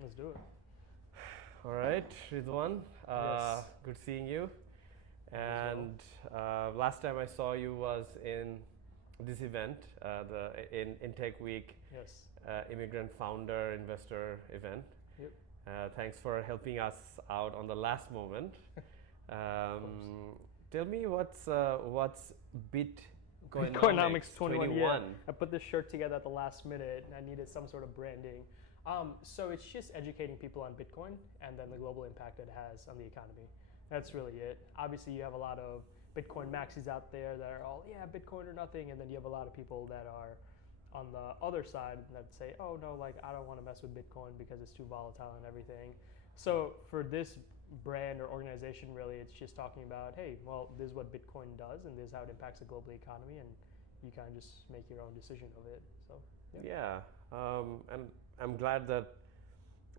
Let's do it. All right, Ridwan, Yes. good seeing you. as well. And last time I saw you was in this event, the in Tech Week Yes. Immigrant Founder Investor event. Yep. Thanks for helping us out on the last moment. Tell me what's Bitcoinomics Bitcoinomics 21. 21. Yeah. I put this shirt together at the last minute and I needed some sort of branding. So it's just educating people on Bitcoin and then the global impact it has on the economy. That's really it. Obviously, you have a lot of Bitcoin maxis out there that are all, yeah, Bitcoin or nothing. And then you have a lot of people that are on the other side that say, oh no, like I don't want to mess with Bitcoin because it's too volatile and everything. So for this brand or organization, really, it's just talking about, hey, well, this is what Bitcoin does and this is how it impacts the global economy, and you kind of just make your own decision of it. So yeah. Yeah, and I'm glad that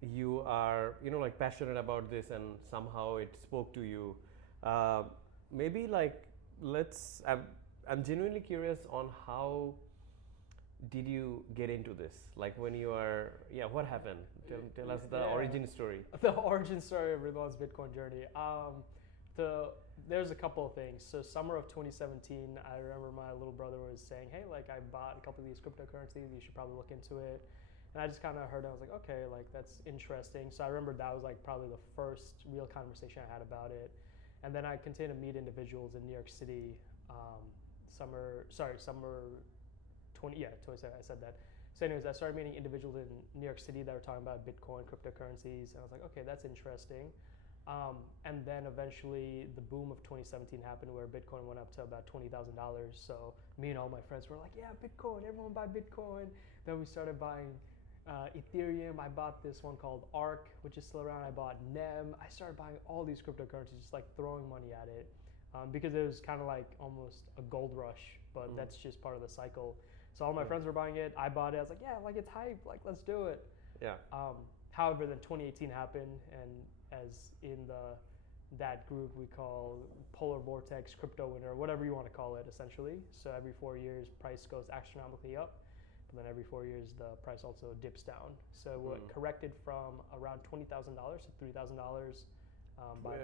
you are, like passionate about this, and somehow it spoke to you. Uh, Maybe like let's. I'm genuinely curious on how did you get into this? Like when you are, yeah, what happened? Tell us the Yeah. origin story. The origin story of Ridwan's Bitcoin journey. There's a couple of things. So summer of 2017, I remember my little brother was saying, hey, like I bought a couple of these cryptocurrencies, you should probably look into it. And I just kind of heard it, I was like, okay, like that's interesting. So I remember that was like probably the first real conversation I had about it. And then I continued to meet individuals in New York City, summer 20, yeah, 27, I said that. So anyways, I started meeting individuals in New York City that were talking about Bitcoin, cryptocurrencies, and I was like, okay, that's interesting. And then eventually the boom of 2017 happened where Bitcoin went up to about $20,000. So me and all my friends were like, yeah, Bitcoin, everyone buy Bitcoin. Then we started buying Ethereum. I bought this one called ARC, which is still around. I bought NEM. I started buying all these cryptocurrencies, just like throwing money at it. Because it was kind of like almost a gold rush, but that's just part of the cycle. So all my friends were buying it. I bought it. I was like, yeah, like it's hype. Like let's do it. Yeah. However, then 2018 happened, and as in that group we call polar vortex, crypto winter, whatever you want to call it, essentially. So every 4 years, price goes astronomically up, but then every 4 years, the price also dips down. So it corrected from around $20,000 to $3,000.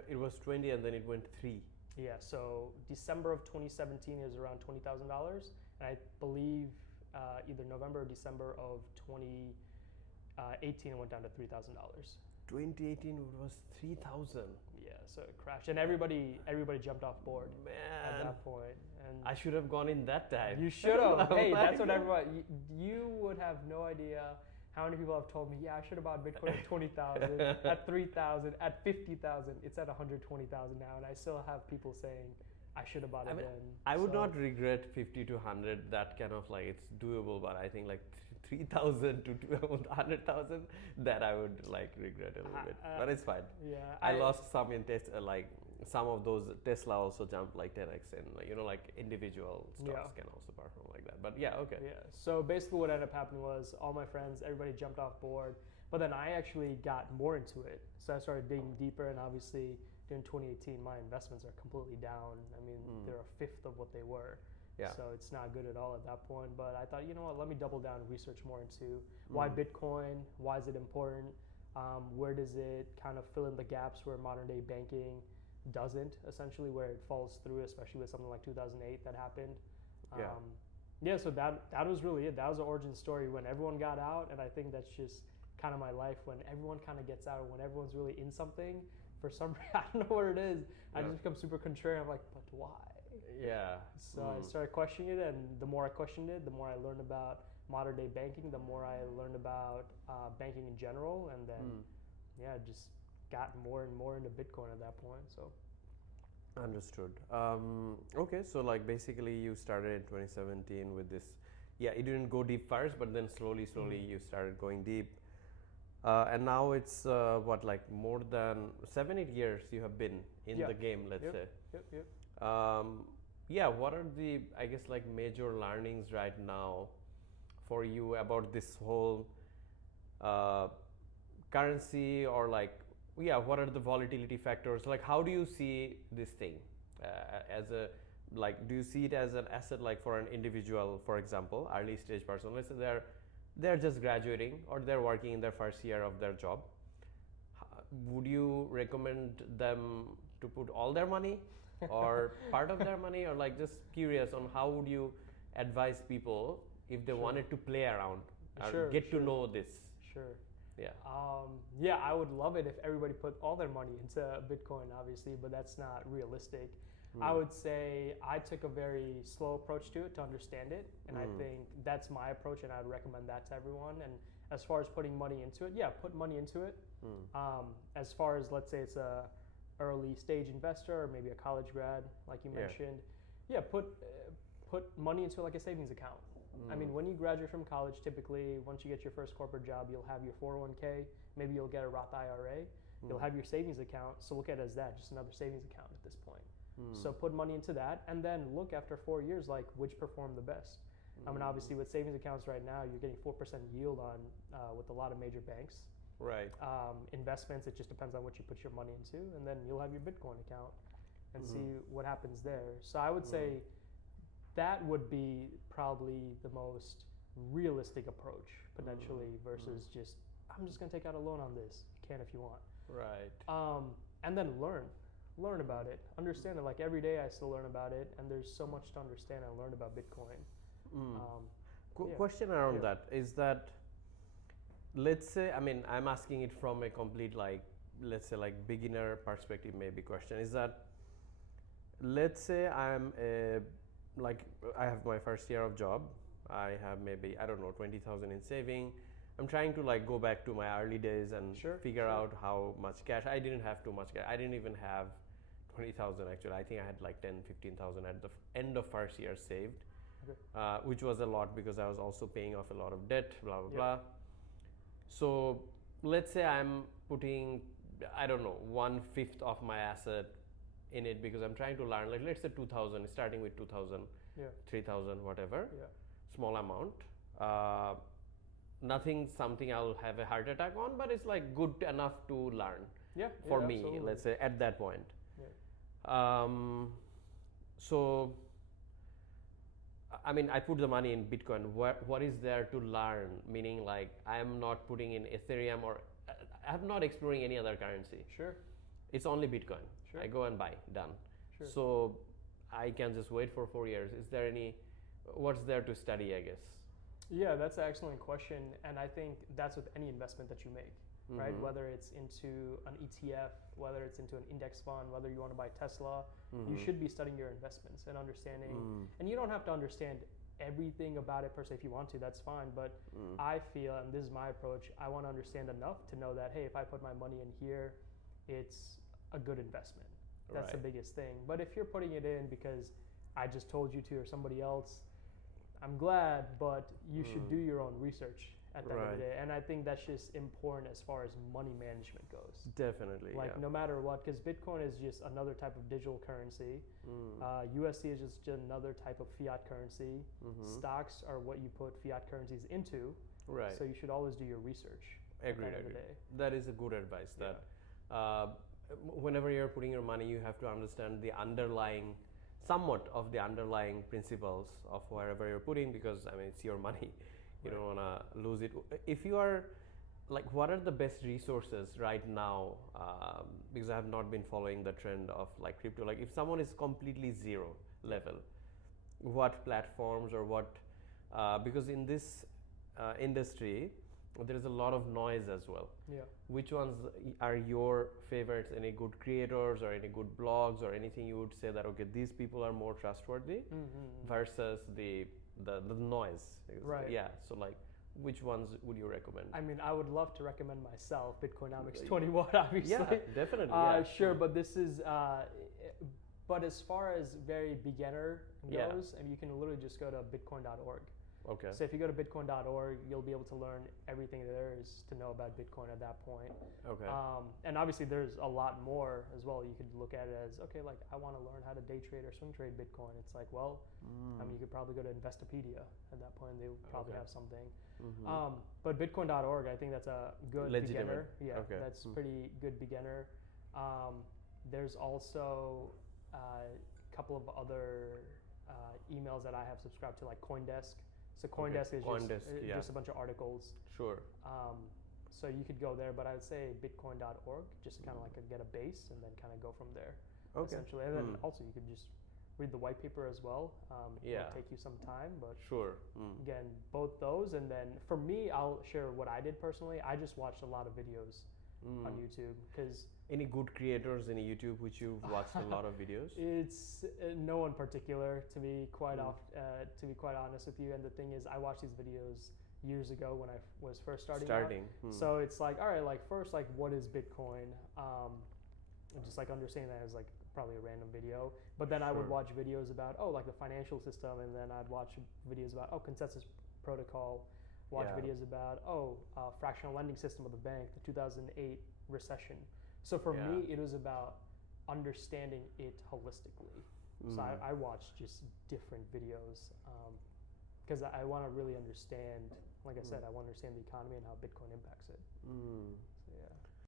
It was 20 and then it went 3. Yeah, so December of 2017 is around $20,000, and I believe either November or December of 2018 it went down to $3,000. 2018 it was 3,000. Yeah, so it crashed, and everybody jumped off board at Man, that point. And I should have gone in that time. you should have. Oh Hey, my that's what God. everybody. You would have no idea how many people have told me, yeah, I should have bought Bitcoin at 20,000, at 3,000, at 50,000. It's at 120,000 now, and I still have people saying I should have bought it I mean, then. I would So- not regret 50 to 100. That kind of like it's doable, but I think like 3,000 to 100,000 that I would like regret a little bit. But it's fine. Yeah, I lost some in Tesla, like some of those Tesla also jumped like 10x, and like individual stocks Yeah. can also perform like that. But yeah, okay. Yeah. So basically, what ended up happening was all my friends, everybody jumped off board, but then I actually got more into it. So I started digging deeper, and obviously, during 2018, my investments are completely down. I mean, they're a fifth of what they were. Yeah. So it's not good at all at that point. But I thought, you know what? Let me double down and research more into why Bitcoin, why is it important, where does it kind of fill in the gaps where modern day banking doesn't, essentially, where it falls through, especially with something like 2008 that happened. Yeah. Yeah, so that was really it. That was the origin story when everyone got out, and I think that's just kind of my life. When everyone kind of gets out, or when everyone's really in something, for some reason, I don't know what it is. I just become super contrarian. I'm like, but why? Yeah. So I started questioning it, and the more I questioned it, the more I learned about modern day banking, the more I learned about banking in general, and then yeah, just got more and more into Bitcoin at that point. So Understood. Okay, so like basically you started in 2017 with this. Yeah, you didn't go deep first, but then slowly you started going deep. And now it's what, like more than 7-8 years you have been in Yeah. the game, let's Yep. say. Yep. Yeah, what are the, I guess, like major learnings right now for you about this whole uh, currency, or like, yeah, what are the volatility factors? Like, how do you see this thing as a, like, do you see it as an asset, like for an individual, for example, early stage person? Let's say they're they're just graduating or they're working in their first year of their job. Would you recommend them to put all their money or part of their money, or like just curious on how would you advise people if they Sure. wanted to play around or Sure, get sure. to know this? Sure. Yeah. Yeah, I would love it if everybody put all their money into Bitcoin, obviously, but that's not realistic. I would say I took a very slow approach to it to understand it, and I think that's my approach, and I would recommend that to everyone. And as far as putting money into it, yeah, put money into it. As far as, let's say it's a early stage investor or maybe a college grad, like you mentioned, yeah, put money into like a savings account. I mean, when you graduate from college, typically, once you get your first corporate job, you'll have your 401k, maybe you'll get a Roth IRA, you'll have your savings account. So look at it as that, just another savings account at this point. So put money into that, and then look after 4 years, like which performed the best. I mean, obviously, with savings accounts right now, you're getting 4% yield on with a lot of major banks. Right. Investments, it just depends on what you put your money into, and then you'll have your Bitcoin account and see what happens there. So I would say that would be probably the most realistic approach potentially versus just I'm just going to take out a loan on this. You can if you want. Right. And then learn about it, understand it. Like every day I still learn about it, and there's so much to understand and learn about Bitcoin. Question around that is that, let's say, I mean, I'm asking it from a complete, like, let's say, like beginner perspective, maybe question is that, let's say I'm I have my first year of job, I have maybe, I don't know, 20,000 in saving. I'm trying to like go back to my early days and figure out how much cash. I didn't have too much cash. I didn't even have 20,000 actually. I think I had like 10, 15,000 at the end of first year saved, which was a lot because I was also paying off a lot of debt, blah, blah, blah. So let's say I'm putting, I don't know, 1/5 of my asset in it because I'm trying to learn, like let's say 2,000, starting with 2,000, 3,000, whatever, small amount. Nothing something I'll have a heart attack on, but it's like good enough to learn for me, absolutely. let's say at that point. So I mean, I put the money in Bitcoin. What is there to learn? Meaning, like, I am not putting in Ethereum or I'm not exploring any other currency. It's only Bitcoin. I go and buy, done. So I can just wait for 4 years. Is there what's there to study, I guess? Yeah, that's an excellent question. And I think that's with any investment that you make, right? Whether it's into an ETF, whether it's into an index fund, whether you want to buy Tesla, you should be studying your investments and understanding. And you don't have to understand everything about it per se. If you want to, that's fine. But I feel, and this is my approach, I want to understand enough to know that, hey, if I put my money in here, it's a good investment. That's the biggest thing. But if you're putting it in because I just told you to or somebody else, I'm glad, but you should do your own research at the end of the day. And I think that's just important as far as money management goes. Definitely. Like no matter what, because Bitcoin is just another type of digital currency. USD is just another type of fiat currency. Stocks are what you put fiat currencies into. So you should always do your research. Agreed. That is a good advice. That whenever you're putting your money, you have to understand the somewhat of the underlying principles of wherever you're putting, because I mean it's your money. You don't want to lose it. If you are like, what are the best resources right now? Because I have not been following the trend of like crypto. Like if someone is completely zero level, what platforms or what? Because in this industry, there is a lot of noise as well. Which ones are your favorites? Any good creators or any good blogs or anything you would say that okay, these people are more trustworthy versus the noise? So like, which ones would you recommend? I mean, I would love to recommend myself Bitcoinomics 21, obviously. Definitely. Sure, but this is but as far as very beginner goes, and you can literally just go to bitcoin.org. So if you go to bitcoin.org, you'll be able to learn everything there is to know about Bitcoin at that point. And obviously there's a lot more as well. You could look at it as, okay, like I want to learn how to day trade or swing trade Bitcoin. It's like, well, I mean, you could probably go to Investopedia at that point. They would probably have something. But bitcoin.org, I think that's a good beginner. That's pretty good beginner. There's also a couple of other emails that I have subscribed to, like CoinDesk. So CoinDesk is CoinDesk, just a bunch of articles. Sure. So you could go there, but I would say bitcoin.org, just kind of like get a base and then kind of go from there, essentially. And then also you could just read the white paper as well. It'll take you some time, but sure. Again, both those. And then for me, I'll share what I did personally. I just watched a lot of videos on YouTube because any good creators in YouTube which you've watched a lot of videos? It's no one particular, to be quite honest with you. And the thing is, I watched these videos years ago when I was first starting out. So it's like, all right, like first, like what is Bitcoin? Just like understanding that as like probably a random video. But then I would watch videos about like the financial system, and then I'd watch videos about consensus protocol. Watch videos about fractional lending system of the bank, the 2008 recession. So for me, it was about understanding it holistically. So I watched just different videos because I want to really understand. Like I said, I want to understand the economy and how Bitcoin impacts it.